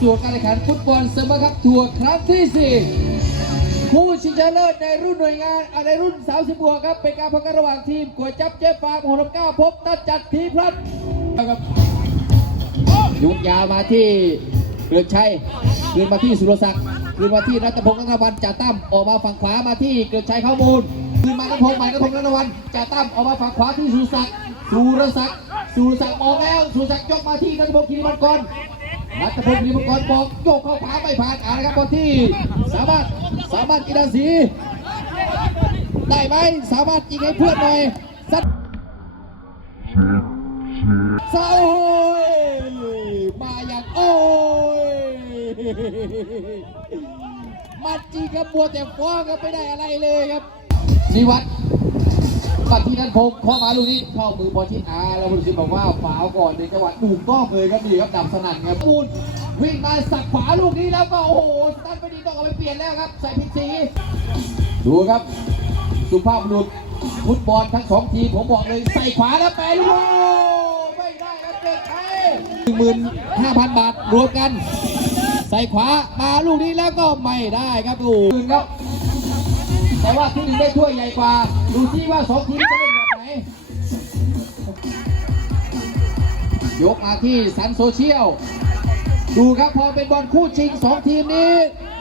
สู่การแข่งขันฟุตบอลเสมอครับทัวร์ครั้งที่สี่คู่ชิงชนะเลิศในรุ่นหน่วยงานอ่าในรุ่น 30บวกครับ เป็นการพบกันระหว่างทีมกวยจับเจ๊ฟาร์มหกเก้าพบตัดจัดทีพลัดครับยุกยาวมาที่เกลือชัยคืนมาที่สุรศักดิ์คืนมาที่รัตพงศ์นัทวันจ่าตั้มออกมาฝั่งขวามาที่เกลือชัยข้อมูลคืนมานัทพงศ์ใหม่นัทพงศ์นัทวันจ่าตั้มออกมาฝั่งขวาที่สุรศักดิ์สุรศักดิ์สุรศักดิ์มองแล้วสุรศักดิ์ยกมาที่นัทพงศ์คีรีมันกร นัทพงศ์นิมกรบอกโยกเข้าขวาไม่ผ่านอ่านะครับบอลที่สามารถสามารถกีฬาสีได้ไหมสามารถยิงให้เพื่อนหน่อยสัดเศร้าโอ้ยมาอย่างโอ้ยมันจริงครับบัวแต่ฟ้องครับไม่ได้อะไรเลยครับนิวัฒน์ัดที่นันพงเข้ามาลูกนี้เข้ามือบอลที่อาแล้วคุณสิบอกว่าฝาวก่อนในจังหวะถูกต้องเลยครับนี่ครับดับสนั่นครับปูนวิ่งมาสักขวาลูกนี้แล้วก็โอ้โหสตันไปดีต้องเอาไปเปลี่ยนแล้วครับ ใส่พิกซีดูครับ สุภาพบุรุษฟุตบอลทั้งสองทีผมบอกเลยใส่ขวาแล้วแปลูกไม่ได้ครับเด็กไทยหนึ่งหมื่นห้าพันบาทรวมกัน ใส่ขวามาลูกนี้แล้วก็ไม่ได้ครับดูครับ แต่ว่าที่หนึ่งได้ถ้วยใหญ่กว่า ดูซิว่าสองทีมจะเล่นแบบไหน ยกมาที่สันโซเชียล ดูครับพอเป็นบอลคู่ชิงสองทีมนี้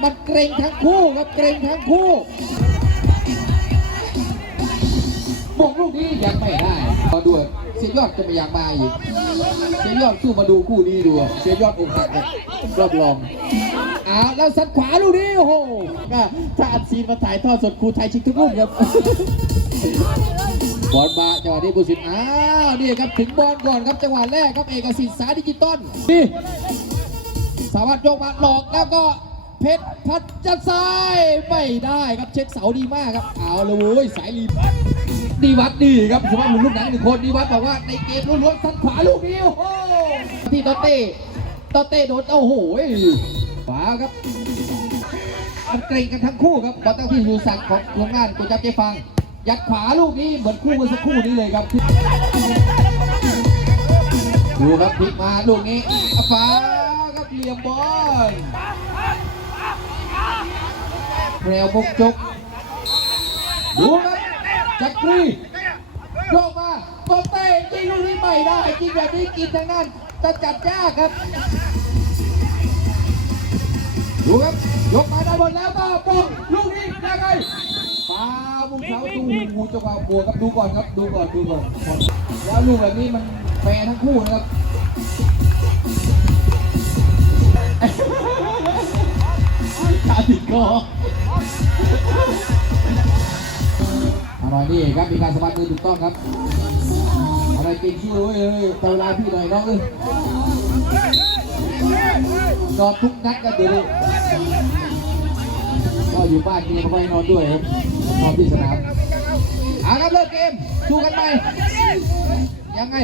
มันเกรงทั้งคู่ครับเกรงทั้งคู่บวกลูกนี้ยังไม่ได้ก็ด้วย สียยอดจะไม่อยากมาอีกเสียยอดสู้มาดูคู่นี้ดูเสียยอดอกหักเลยรอบรองอ้าวแล้วสัดขวาลูกนี้โอ้โหก็ถ้าอัดซีนมาถ่ายทอดสดครูไทยชิคทุกลูกครับบอลมาจังหวะนี้บุสินอ้าวนี่ครับถึงบอลก่อนครับจังหวะแรกครับเอกสิทธิ์สายดิจิตอลนี่สามารถยกมาหลอกแล้วก็เพชรพัดจัดซ้ายไม่ได้ครับเช็คเสาดีมากครับเอาเลยเว้ยสายรีบ ดีวัดดีครับสุภาพบุรุษลูกนังหนึ่งคนดีวัดบอกว่าในเกมล้วนๆสัดขวาลูกนี้โอ้โหที่โตเต้โตเต้โดนโอ้โหขวาครับมันเกรงกันทั้งคู่ครับบอลตั้งที่ยูสักของโรงงานกุจับเจฟัง ยัดขวาลูกนี้เหมือนคู่เมื่อสักครู่นี้เลยครับดูครับพลิกมาลูกนี้ฟ้าครับเหลี่ยมบอลแพรวบกจกดูครับ จักรีโยกมาโตเต้ยิงลูกนี้ไม่ได้ยิงแบบนี้กินทางนั้นจะจัดยากครับดูครับยกมาได้บนแล้วก็ปงลูกนี้ยังไงปาบุกเสาดูหูจังหวะบวกครับดูก่อนครับดูก่อนดูก่อนแล้วลูกแบบนี้มันแฟร์ทั้งคู่นะครับขาติดคอ ร่อยนี่ครับมีการสะบัดมือถูกต้องครับอะไรเก่งชื่อเลยเต่เวลาพี่หน่อยน้องเลยนอนทุกนัดครับเดี๋ยวก็อยู่บ้านกินไม่ค่อยนอนด้วยครับนอนที่สนามเอาครับเริ่มเกมสู้กันไปยังไง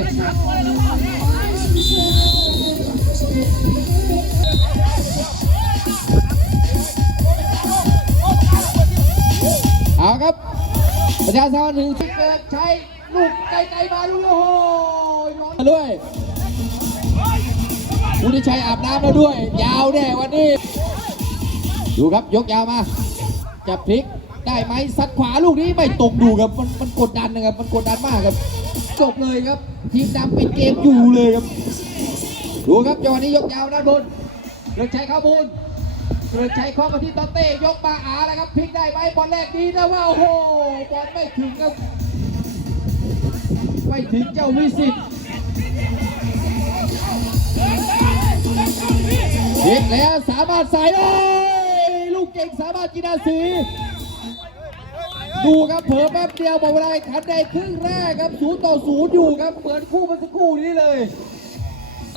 เอาครับ ประชาชนหนึ่งที่เกิดใช้ลูกไกลๆมาลูกโอ้โหร้อนด้วยผู้ที่ใช้อาบน้ำแล้วด้วย ยาวแน่วันนี้ ดูครับยกยาวมา จะพลิกได้ไหมซัดขวาลูกนี้ไม่ตรงดูครับมันมันกดดันนะครับ มันกดดันมากครับจบเลยครับ ทีมดำปิดเกมอยู่เลยครับ ดูครับจังหวะนี้ยกยาวด้านบนเลือกใช้ข้ามูล เลือกใช้ข้อมาที่ตอเต้ยกมาอาแล้วครับพลิกได้ไหมบอลแรกดีนะว่าโอ้โหบอลไม่ถึงครับไม่ถึงเจ้าวิสิตพลิกแล้วสามารถใส่ได้ลูกเก่งสามารถกีฬาสีดูครับเผลอแป๊บเดียวหมดเวลาแข่งขันในครึ่งแรกครับศูนย์ต่อศูนย์อยู่ครับเหมือนคู่เมื่อสักครู่นี้เลย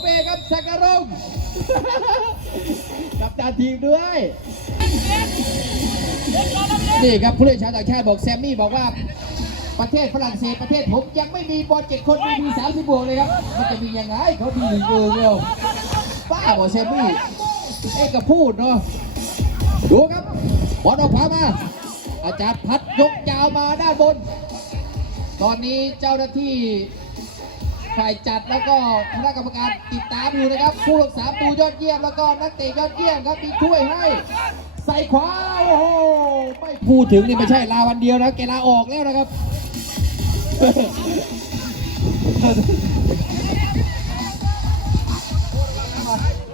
เปครับสักการงกับตาทีมด้วย นี่ครับผู้เล่นชาวต่างชาติบอกแซมมี่บอกว่าประเทศฝรั่งเศสประเทศผมยังไม่มีบอลเจ็ดคนไม่มีสามสิบบวกเลยครับ มันจะมียังไงเขาดีหนึ่งเออเร็วป้าบอกแซมมี่เอ้ก็พูดเนาะดูครับบอลออกขวามา อาจารย์พัดยกยาวมาด้านบน ตอนนี้เจ้าหน้าที่ ฝ่ายจัดแล้วก็คณะกรรมการติดตามอยู่นะครับผู้รักษาประตูยอดเยี่ยมแล้วก็นักเตะยอดเยี่ยมครับมีถ้วยให้ใส่ขวาโอ้โหไม่พูดถึงนี่ไม่ใช่ลาวันเดียวนะแกลาออกแล้วนะครับ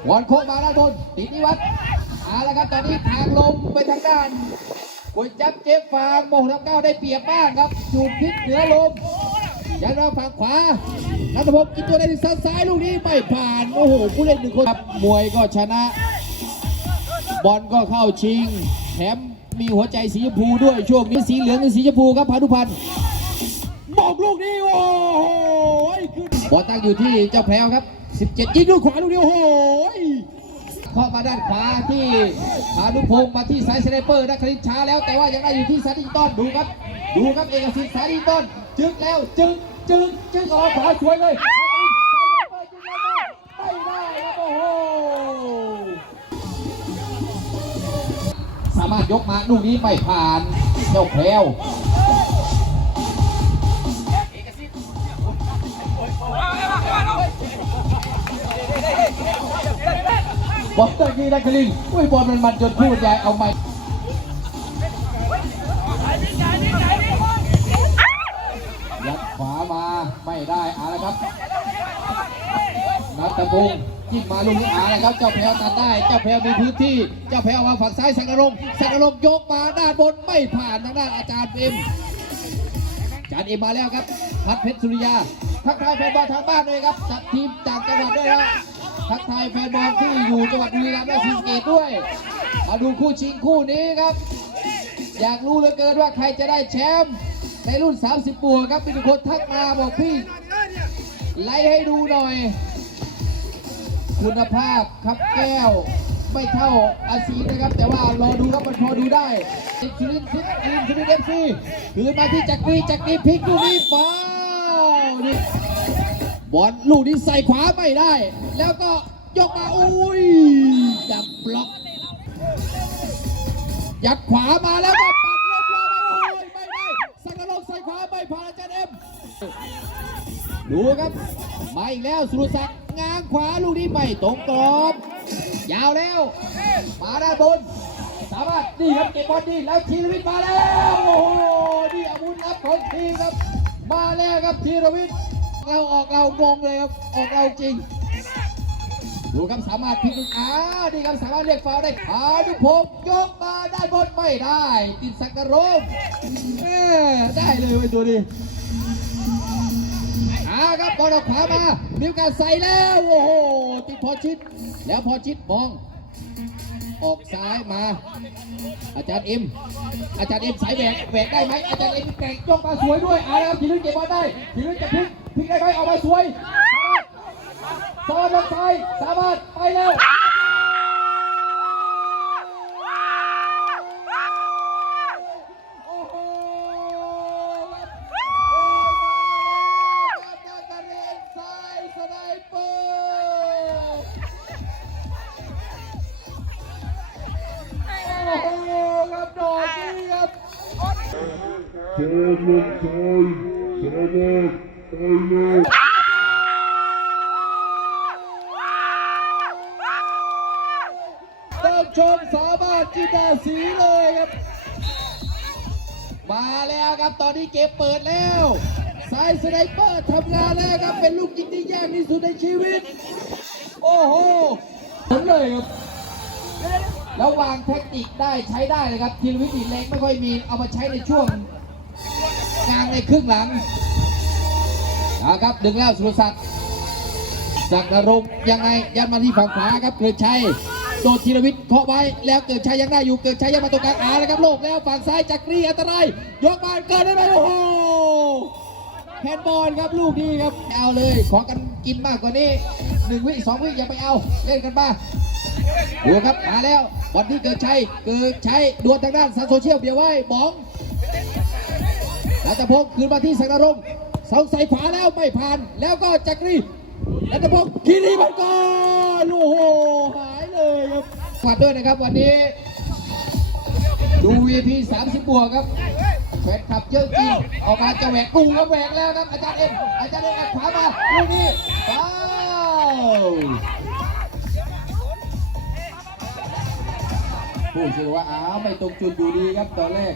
บอลโค้งมาด้านบนติดนิวัฒน์เอาละครับตอนนี้ทางลมไปทางด้านก๋วยจับเจ๊ฟางโมงทับเก้าได้เปรียบบ้างครับอยู่ทิศเหนือลมยันมาฝั่งขวา นัทพงศ์กินตัวได้ที่ซ้ายซ้ายลูกนี้ไม่ผ่าน โอ้โห ผู้เล่นหนึ่งคนครับมวยก็ชนะ บอลก็เข้าชิง แถมมีหัวใจสีชมพูด้วย ช่วงนี้สีเหลืองกับสีชมพูครับพานุพันธ์บอกลูกนี้โอ้โหบอลตั้งอยู่ที่เจ้าแพรวครับ 17 ยิงลูกขวาลูกนี้โอ้โหเคาะมาด้านขวาที่พานุพงศ์มาที่สายสไนเปอร์นักครินช้าแล้วแต่ว่ายังได้อยู่ที่สาดิงต้นดูครับ ดูครับเอกสิทธิ์สาดิงต้นจึงแล้วจึง จึงจึงออกขวาสวยเลยไม่ได้ครับโอ้โหสามารถยกมาลูกนี้ไม่ผ่านเจ้าแพรวบอลตะกี้นักลินอุ้ยบอลมันมันจนพูดยายเอาไม่ นัทพงศ์จิ้มมาลูกนี้อานะครับ เจ้าแพรวตัดได้ เจ้าแพรวมีพื้นที่ เจ้าแพรวมาฝั่งซ้ายสังกะรงสังกะรงยกมาด้านบนไม่ผ่านทางด้านอาจารย์เอ็มอาจารย์เอ็มมาแล้วครับ พัดเพชรสุริยา ทักทายแฟนบอลทางบ้านด้วยครับจับทีมจากจังหวัดด้วยนะทักทายแฟนบอลที่อยู่จังหวัดบุรีรัมย์และศรีสะเกษด้วย มาดูคู่ชิงคู่นี้ครับ อยากรู้เหลือเกินว่าใครจะได้แชมป์ในรุ่น 30บวครับมีทุกคนทักมาบอกพี่ไล่ให้ดูหน่อย คุณภาพครับแก้ว ไม่เท่าอาซีนะครับ แต่ว่ารอดูครับมันพอดูได้อินซูลินซิอินซูลินเอฟซีคืนมาที่จักรีจักรีพลิกลูกนี้ฟาวน์บอลลูกนี้ใส่ขวาไม่ได้ แล้วก็ยกมาอุ้ยดับบล็อกยัดขวามาแล้วก็ปัดเรียบร้อยโอ้ยไม่ได้สังกะลกใส่ขวาไม่ผ่านอาจารย์เอ็มดูครับมาอีกแล้วสุรศักดิ์ งางขวาลูกนี้ไม่ตรงกรอบยาวแล้วมาด้านบน สามารถนี่ครับเก็บบอลดีแล้วธีรวิทย์มาแล้ว โอ้โหนี่อาวุธลับของทีครับ มาแล้วครับธีรวิทย์เราออกเรางงเลยครับออกเราจริงดูครับสามารถพลิกอ่านี่ครับสามารถเรียกฟาวล์ได้พานุพงยกมาด้านบนไม่ได้ ติดสักกระโรมได้เลยไว้ตัวนี้ อาครับบอลออกขวามามีโอกาสใส่แล้วโอ้โหติดพอชิด แล้วพอชิดมอง ออกซ้ายมา อาจารย์เอ็ม อาจารย์เอ็มสายแหวกแหวกได้ไหมอาจารย์เอ็มแกร่งยกมาสวยด้วยเอาแล้วทีนึงเก็บบอลได้ทีนึงจะพลิกพลิกได้ไหมออกมาสวยสามารถสามารถลงไปสามารถไปแล้ว Seven, five, seven, eight. ต้องชมสามารถจินดาสีเลยครับ มาแล้วครับตอนนี้เกมเปิดแล้วสายสไนเปอร์ทำงานแล้วครับเป็นลูกยิงที่ยากที่สุดในชีวิต โอ้โหผมเลยครับแล้ววางเทคนิคได้ใช้ได้เลยครับทีมวิธีเล็กไม่ค่อยมีเอามาใช้ในช่วง กลางในครึ่งหลังนะครับดึงแล้วสุรศักดิ์จากนรงยังไงยันมาที่ฝั่งขวาครับเกิดชัยโดนธีรวิทย์เคาะไว้แล้วเกิดชัยยังได้อยู่เกิดชัยยังมาตรงกลางอาแล้วครับโลกแล้วฝั่งซ้ายจักรีอันตรายยกมาเกิดได้ไหมโอ้โหแฮนด์บอลครับลูกนี้ครับเอาเลยขอกันกินมากกว่านี้หนึ่งวิสองวิอย่าไปเอาเล่นกันมาดูครับมาแล้วบอลที่เกิดชัยเกิดชัยดวลทางด้านสันโซเชียลเบียวไว้บอง รัตพงศ์คืนมาที่สังกะรงค์เสาใส่ขวาแล้วไม่ผ่าน แล้วก็จักรีรัตพงศ์คีรีมันกอนโอ้โหหายเลยครับฝากด้วยนะครับวันนี้ดู VP 30บบวกครับขฟนคลับเยอะจริงออกมาจะแหวกกุ้งแล้วแหวกแล้วครับอาจารย์เอ็มอาจารย์เอ็มขวามาลูกนี้ฟาวผู้ชื่อว่าอ้าวไม่ตรงจุดอยู่ดีครับตอนแรก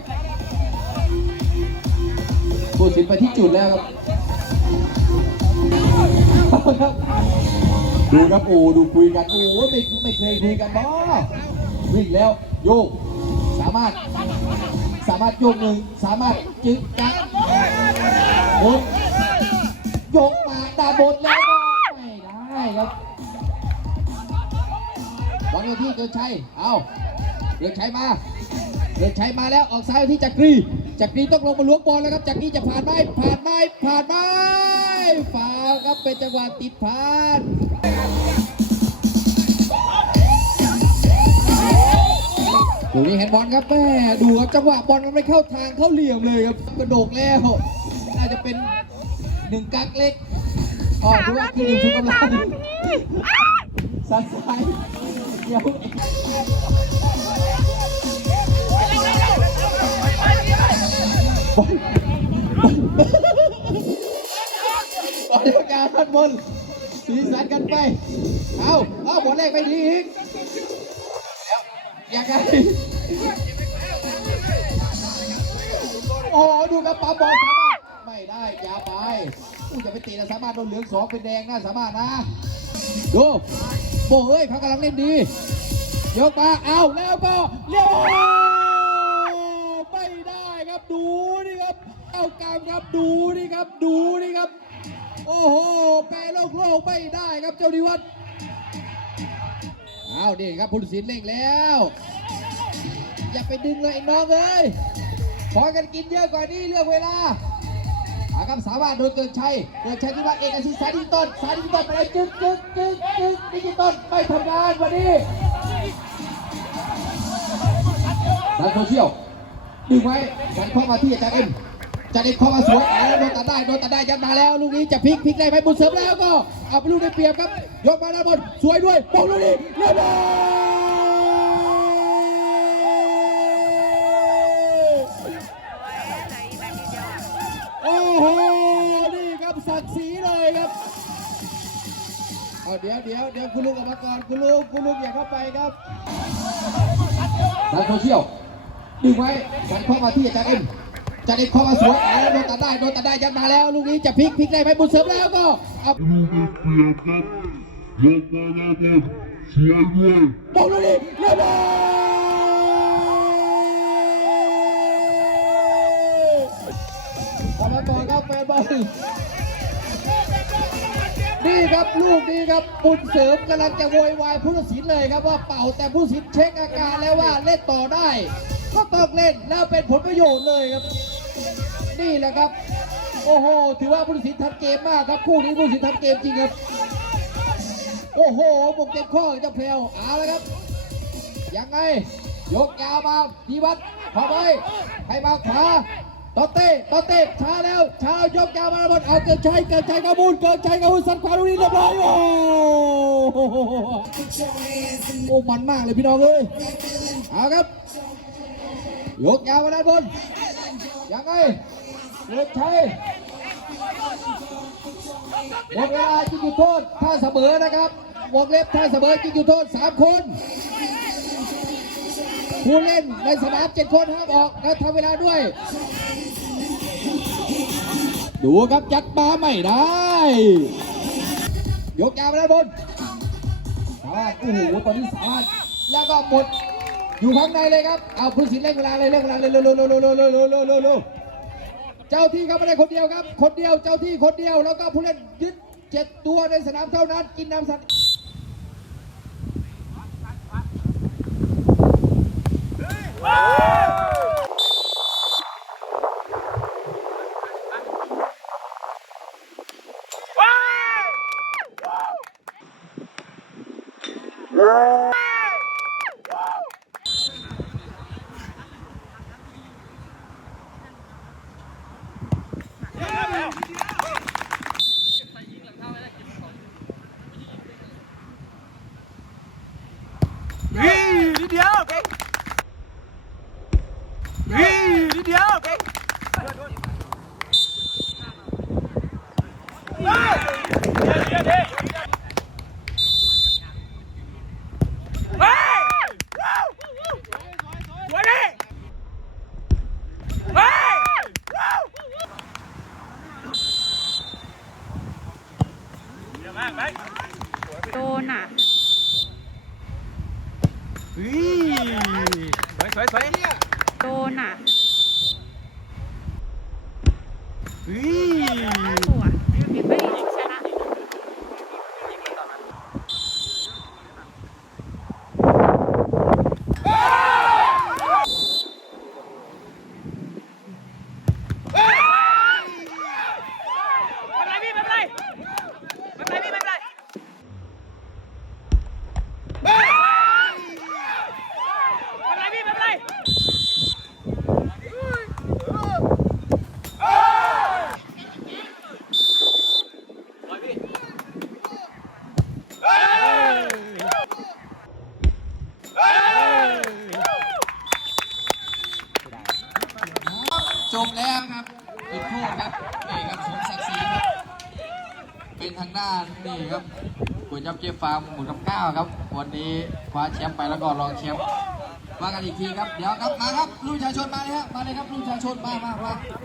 ผู้สินไปที่จุดแล้วครับดูครับโอ้ดูคุยกันโอ้ไม่ไม่เคยคุยกันบ้าวิ่งแล้วโยก สามารถ สามารถโยกหนึ่งสามารถจึงจักบนยกมาดาบนแล้วไม่ได้ครับบอลอยู่ที่เกินชัยเอาเกินชัยมาเกินชัยมาแล้วออกซ้ายที่จักรี จักรีต้องลงมาล้วงบอลแล้วครับจักรีจะผ่านไหมผ่านไหมผ่านไหมฟาวครับเป็นจังหวะติดผ่านดูนี่แฮนด์บอลครับแม่ดูครับจังหวะบอลมันไม่เข้าทางเข้าเหลี่ยมเลยครับกระโดกแล้วน่าจะเป็นหนึ่งกักเล็กอ๋อดูว่าคือหนึ่งชุดกำลังสัดซ้ายเดี๋ยว บอลบอลเดียวกันพันบนสีสันกันไป เอาเอาบอลแรกไปดีอีกยังไงโอ้ดูครับปั๊มบอลสามารถไม่ได้อย่าไปอู้จะไปตีนะสามารถโดนเหลืองสองเป็นแดงนะสามารถนะดูโบเอ้ยเขากำลังเล่นดียกมาเอาแล้วก็เลี้ยวได้ครับดูนี่ ครับเอากามครับ ดูนี่ครับ ดูนี่ครับ โอ้โห แปรโลกโลกไม่ได้ครับเจ้าดิวัฒน์เอาดิครับพุทธศิลป์เร่งแล้ว อย่าไปดึงเลยน้องเอ้ยขอกันกินเยอะกว่านี้เรื่องเวลาอาครับสามารถโดนเกิดชัยเกิดชัยที่ว่าเอกอาชีพสายดิจิตอลสายดิจิตอลไปเลยจึ๊กจึ๊กจึ๊กจึ๊กดิจิตอลไม่ทำงานวันนี้ดันโซเชียลดึงไว้ดันเข้ามาที่อาจารย์เอ็ม จารย์เอ็มเข้ามาสวยเอาแล้วโดนตัดได้โดนตัดได้ยัดมาแล้วลูกนี้จะพลิกพลิกได้ไหมบุญเสริมแล้วก็เอาไปลูกได้เปรียบครับ ยกมาด้านบนสวยด้วยบอกลูกนี้เรียบร้อยโอ้โหนี่ครับศักดิ์ศรีเลยครับเอาเดี๋ยวเดี๋ยวเดี๋ยวคุณลุงออกมาก่อนคุณลุงคุณลุงอย่าเข้าไปครับทางโซเชียลดึงไว้สันเข้ามาที่อาจารย์เอ็มอา จารย์เอ็มเข้ามาสวยแล้วโดนตัดได้โดนตัดได้ยัดมาแล้วลูกนี้จะพลิกพลิกได้ไหมบุญเสริมแล้วก็เอาลูกได้เปรียบครับยกมาแล้วบอลสวยด้วยบอกลูกนี้เรียบร้อยออกมาก่อนครับแฟนบอลนี่ครับลูกนี้ครับบุญเสริมกำลังจะโวยวายผู้ตัดสินเลยครับว่าเป่าแต่ผู้ตัดสินเช็คอาการแล้วว่าเล่นต่อได้ก็ต้องเล่นแล้วเป็นผลประโยชน์เลยครับ นี่แหละครับ โอ้โห ถือว่าผู้ตัดสินทันเกมมากครับคู่นี้ผู้ตัดสินทันเกมจริงครับ โอ้โหบกเต็มข้อเจะเพลวเอาแล้วครับ ยังไง ยกยาวมาดีวัดเข้าไปให้มาขวาตอเต้ตอเต้ช้าแล้วช้ายกยาวมาบนเอาเกิดชัยเกิดชัยกระบุนเกิดชัยกระบุนสันขวาลูกนี้เรียบร้อยโอ้โหโอ้มันมากเลยพี่น้องเอ้ยเอาครับยกยาวมาด้านบนยังไง เกิดชัยหมดเวลาจิงจุดโทษถ้าเสมอนะครับวงเล็บถ้าเสมอจิงจุดโทษสามคนผู้เล่นในสนามเจ็ดคนห้ามออกและทำเวลาด้วย ดูครับยัดมาไม่ได้ ยกยาวไปด้านบนสามารถโอ้โหตอนนี้สามารถแล้วก็หมดอยู่ข้างในเลยครับ เอาผู้สินเร่งเวลาเลยเร่งเวลาเลยเร็วเร็วเร็ว เจ้าที่เขาไม่ได้คนเดียวครับ คนเดียวเจ้าที่คนเดียวแล้วก็ผู้เล่นยึดเจ็ดตัวในสนามเท่านั้น กินน้ำสัตว์ โดนอะสวยสวยสวยเนี่ยโดนอะอุ้ย ครับเจฟฟาร์มหมูกับข้าครับ วันนี้คว้าแชมป์ไปแล้วก็รองแชมป์มากันอีกทีครับ เดี๋ยวครับ มาครับ ลูกชาชนมาเลยครับมาเลยครับ ลูกชาชนมามามา